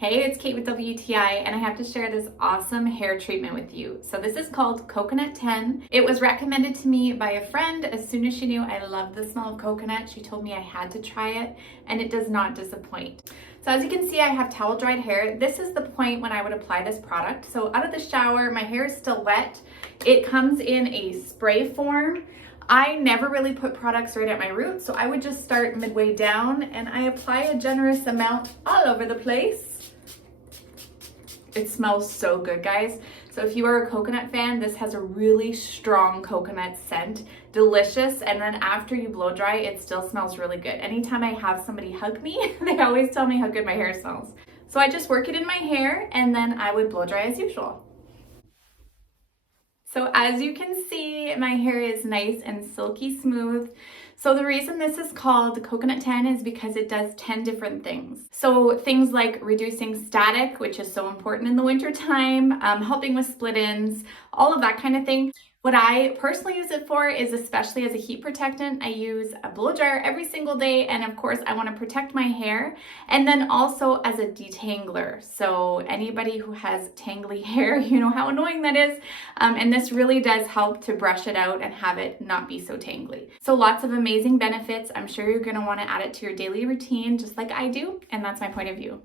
Hey, it's Kate with WTI, and I have to share this awesome hair treatment with you. So this is called Coconut 10. It was recommended to me by a friend as soon as she knew I love the smell of coconut. She told me I had to try it, and it does not disappoint. So as you can see, I have towel dried hair. This is the point when I would apply this product. So out of the shower, my hair is still wet. It comes in a spray form. I never really put products right at my roots, so I would just start midway down and I apply a generous amount all over the place. It smells so good, guys. So if you are a coconut fan, this has a really strong coconut scent, delicious. And then after you blow dry, it still smells really good. Anytime I have somebody hug me, they always tell me how good my hair smells. So I just work it in my hair and then I would blow dry as usual. So as you can see, my hair is nice and silky smooth. So the reason this is called Coconut 10 is because it does 10 different things. So things like reducing static, which is so important in the winter time, helping with split ends, all of that kind of thing. What I personally use it for is, especially as a heat protectant, I use a blow dryer every single day, and of course I want to protect my hair, and then also as a detangler. So anybody who has tangly hair, you know how annoying that is, and this really does help to brush it out and have it not be so tangly. So lots of amazing benefits. I'm sure you're going to want to add it to your daily routine just like I do, and that's my point of view.